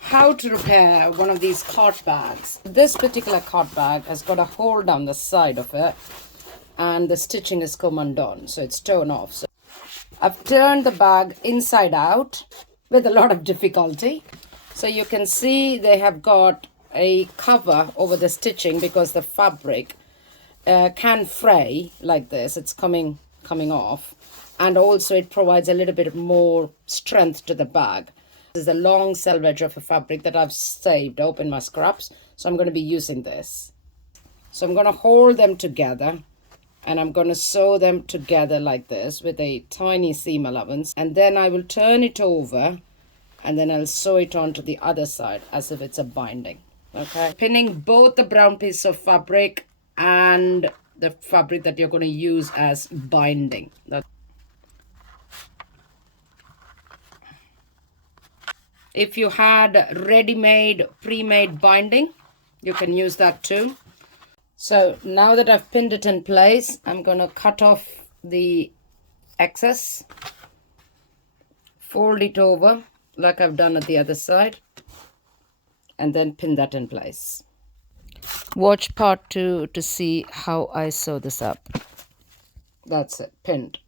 how to repair one of these cot bags. This particular cot bag has got a hole down the side of it, and the stitching is come undone, so it's torn off. So I've turned the bag inside out with a lot of difficulty. So you can see they have got a cover over the stitching because the fabric can fray like this. It's coming off, and also it provides a little bit more strength to the bag. This is a long selvage of a fabric that I've saved up in my scraps, so I'm going to be using this. So I'm going to hold them together, and I'm going to sew them together like this with a tiny seam allowance, and then I will turn it over, and then I'll sew it onto the other side as if it's a binding. Okay, pinning both the brown piece of fabric and the fabric that you're going to use as binding. If you had ready-made, pre-made binding, you can use that too. So now that I've pinned it in place, I'm going to cut off the excess, fold it over like I've done at the other side, and then pin that in place. Watch part 2 to see how I sew this up. That's it, pinned.